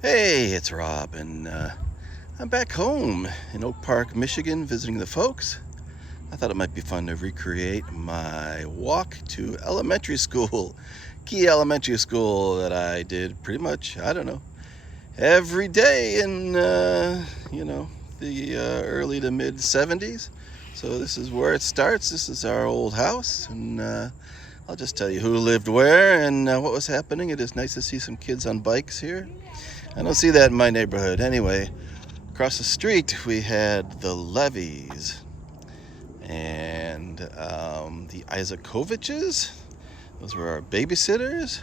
Hey, it's Rob, and I'm back home in Oak Park, Michigan, visiting the folks. I thought it might be fun to recreate my walk to elementary school, Key Elementary School, that I did pretty much, I don't know, every day in, the early to mid 70s. So this is where it starts. This is our old house, and I'll just tell you who lived where and what was happening. It is nice to see some kids on bikes here. I don't see that in my neighborhood. Anyway, across the street we had the Levies and the Isakoviches. Those were our babysitters.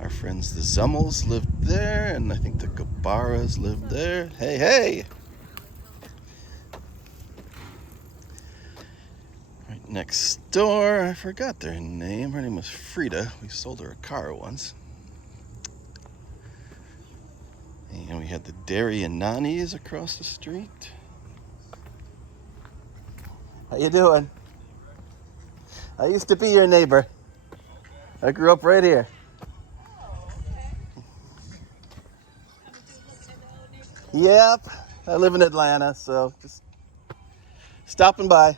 Our friends the Zummels lived there, and I think the Gabaras lived there. Hey, hey! Right next door, I forgot their name. Her name was Frida. We sold her a car once. And we had the Derry and Nani's across the street. How you doing? I used to be your neighbor. I grew up right here. Yep, I live in Atlanta, so just stopping by.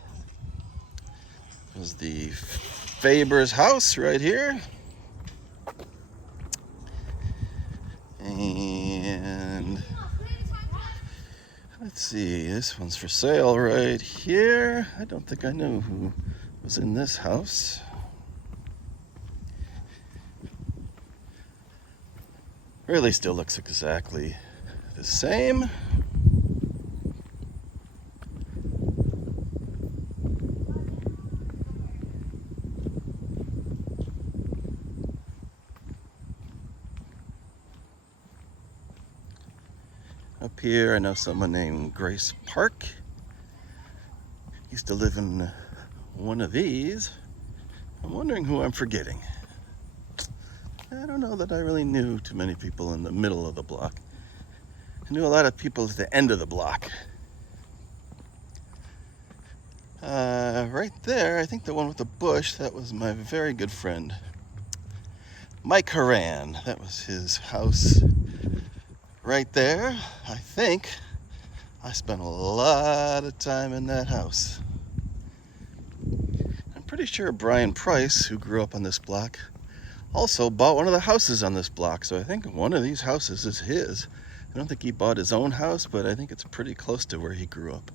There's the Faber's house right here. And let's see, this one's for sale right here. I don't think I knew who was in this house. Really still looks exactly the same. Up here, I know someone named Grace Park. Used to live in one of these. I'm wondering who I'm forgetting. I don't know that I really knew too many people in the middle of the block. I knew a lot of people at the end of the block. Right there, I think the one with the bush, that was my very good friend, Mike Haran. That was his house right there. I think I spent a lot of time in that house. I'm pretty sure Brian Price, who grew up on this block, also bought one of the houses on this block. So I think one of these houses is his. I don't think he bought his own house, but I think it's pretty close to where he grew up.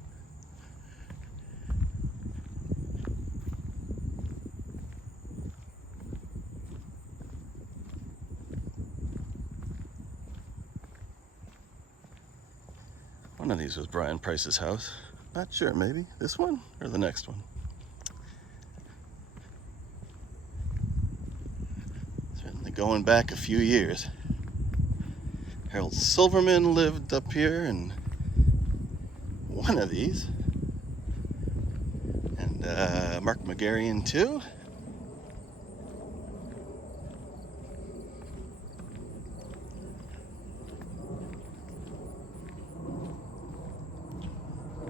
One of these was Brian Price's house. Not sure, maybe this one or the next one. Certainly going back a few years. Harold Silverman lived up here in one of these. And Mark McGarrian too.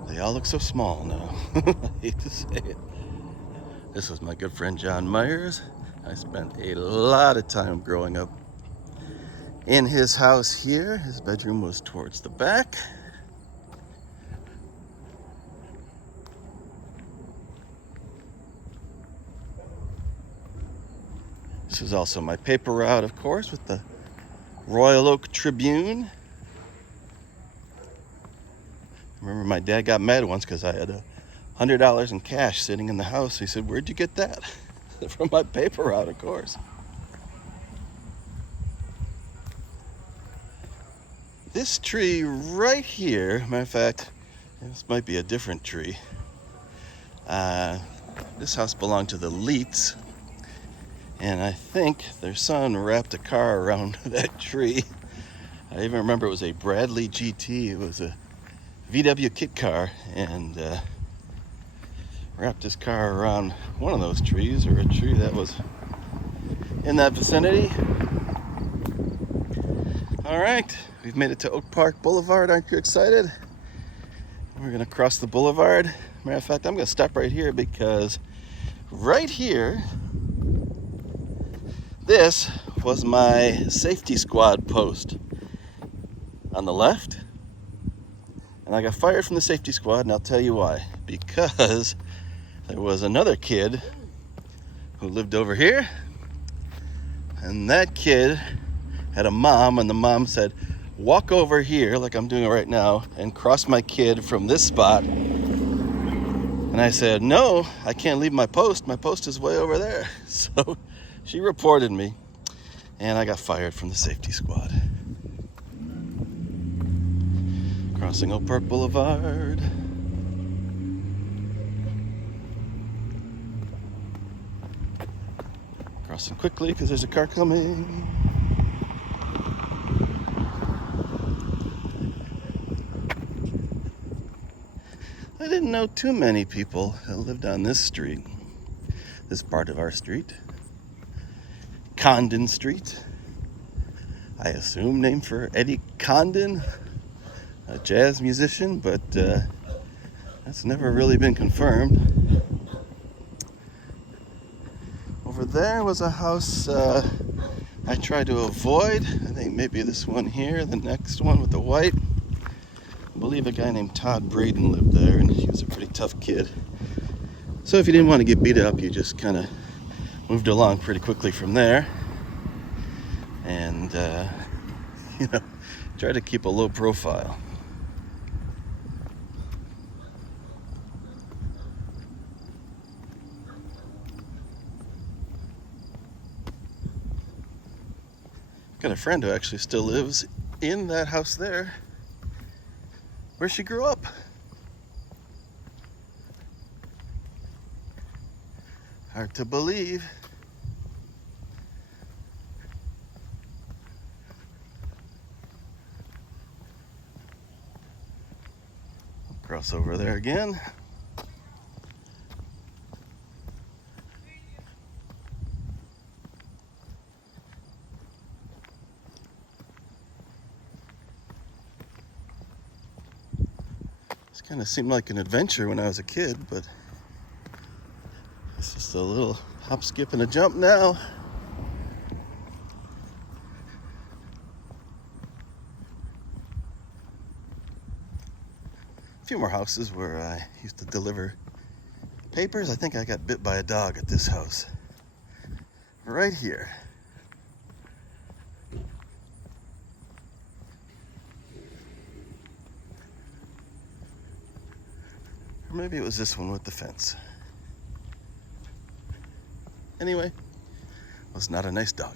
They all look so small now. I hate to say it. This was my good friend John Myers. I spent a lot of time growing up in his house here. His bedroom was towards the back. This is also my paper route, of course, with the Royal Oak Tribune. I remember my dad got mad once because I had $100 in cash sitting in the house. He said, "Where'd you get that?" From my paper route, of course. This tree right here, matter of fact, this might be a different tree. This house belonged to the Leets, and I think their son wrapped a car around that tree. I even remember it was a Bradley GT. It was a VW kit car, and wrapped his car around one of those trees, or a tree that was in that vicinity. All right, we've made it to Oak Park Boulevard. Aren't you excited? We're gonna cross the boulevard. Matter of fact, I'm gonna stop right here because right here, this was my safety squad post. on the left. And I got fired from the safety squad, and I'll tell you why. Because there was another kid who lived over here, and that kid had a mom, and the mom said, walk over here, like I'm doing right now, and cross my kid from this spot. And I said, no, I can't leave my post. My post is way over there. So she reported me, and I got fired from the safety squad. Crossing Oak Park Boulevard. Crossing quickly because there's a car coming. I didn't know too many people that lived on this street, this part of our street. Condon Street. I assume named for Eddie Condon, a jazz musician, but that's never really been confirmed. Over there was a house I tried to avoid. I think maybe this one here, the next one with the white. I believe a guy named Todd Braden lived there, and he was a pretty tough kid. So if you didn't want to get beat up, you just kind of moved along pretty quickly from there. And, try to keep a low profile. Got a friend who actually still lives in that house there, where she grew up. Hard to believe. Cross over there again. This kind of seemed like an adventure when I was a kid, but it's just a little hop, skip, and a jump now. A few more houses where I used to deliver papers. I think I got bit by a dog at this house. Right here. Or maybe it was this one with the fence. Anyway, it was not a nice dog.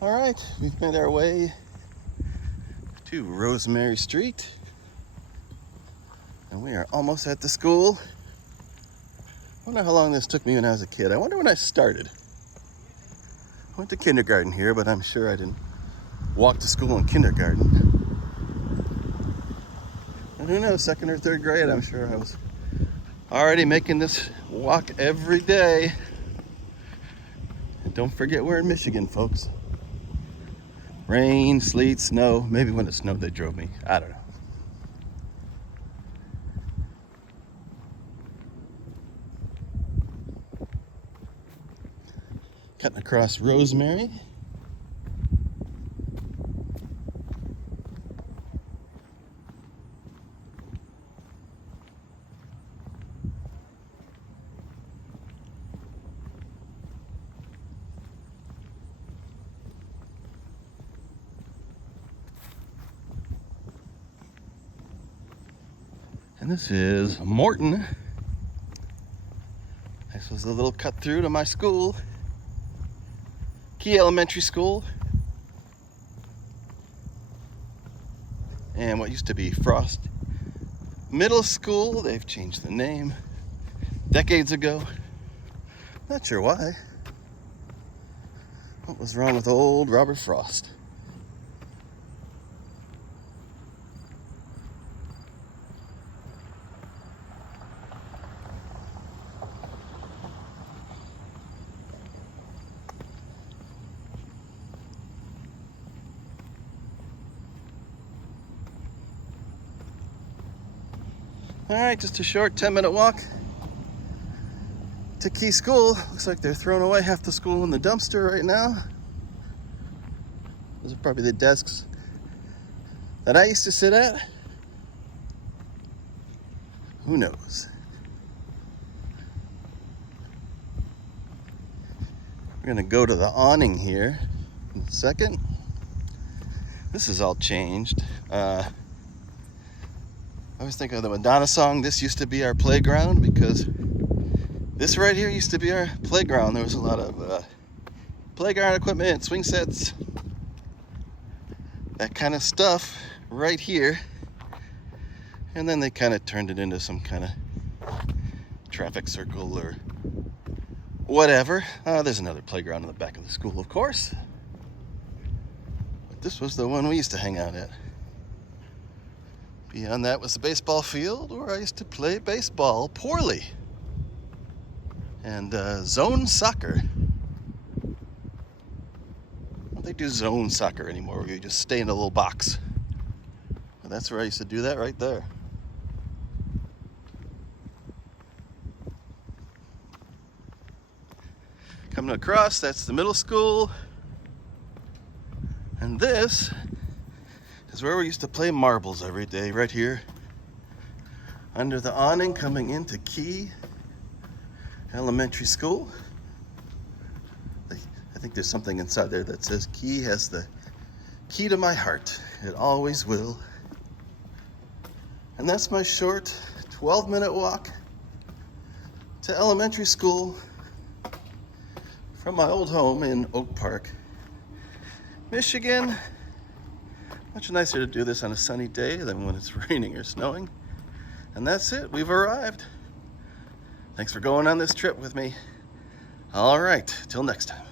All right, we've made our way to Rosemary Street, and we are almost at the school. I wonder how long this took me when I was a kid. I wonder when I started. I went to kindergarten here, but I'm sure I didn't walk to school in kindergarten. And who knows, second or third grade, I'm sure I was already making this walk every day. And don't forget, we're in Michigan, folks. Rain, sleet, snow. Maybe when it snowed they drove me. I don't know. Cutting across Rosemary. And this is Morton. This was a little cut through to my school, Key Elementary School. And what used to be Frost Middle School, they've changed the name decades ago. Not sure why. What was wrong with old Robert Frost? All right, just a short 10-minute walk to Key School. Looks like they're throwing away half the school in the dumpster right now. Those are probably the desks that I used to sit at. Who knows? We're gonna go to the awning here in a second. This is all changed. I always think of the Madonna song, "This used to be our playground," because this right here used to be our playground. There was a lot of playground equipment, swing sets, that kind of stuff right here. And then they kind of turned it into some kind of traffic circle or whatever. There's another playground in the back of the school, of course. But this was the one we used to hang out at. Beyond that was the baseball field, where I used to play baseball poorly. And zone soccer. I don't think they do zone soccer anymore, where you just stay in a little box. But that's where I used to do that right there. Coming across, that's the middle school. And this is where we used to play marbles every day, right here. Under the awning coming into Key Elementary School. I think there's something inside there that says, "Key has the key to my heart. It always will." And that's my short 12-minute walk to elementary school from my old home in Oak Park, Michigan. Much nicer to do this on a sunny day than when it's raining or snowing. And that's it, we've arrived. Thanks for going on this trip with me. All right, till next time.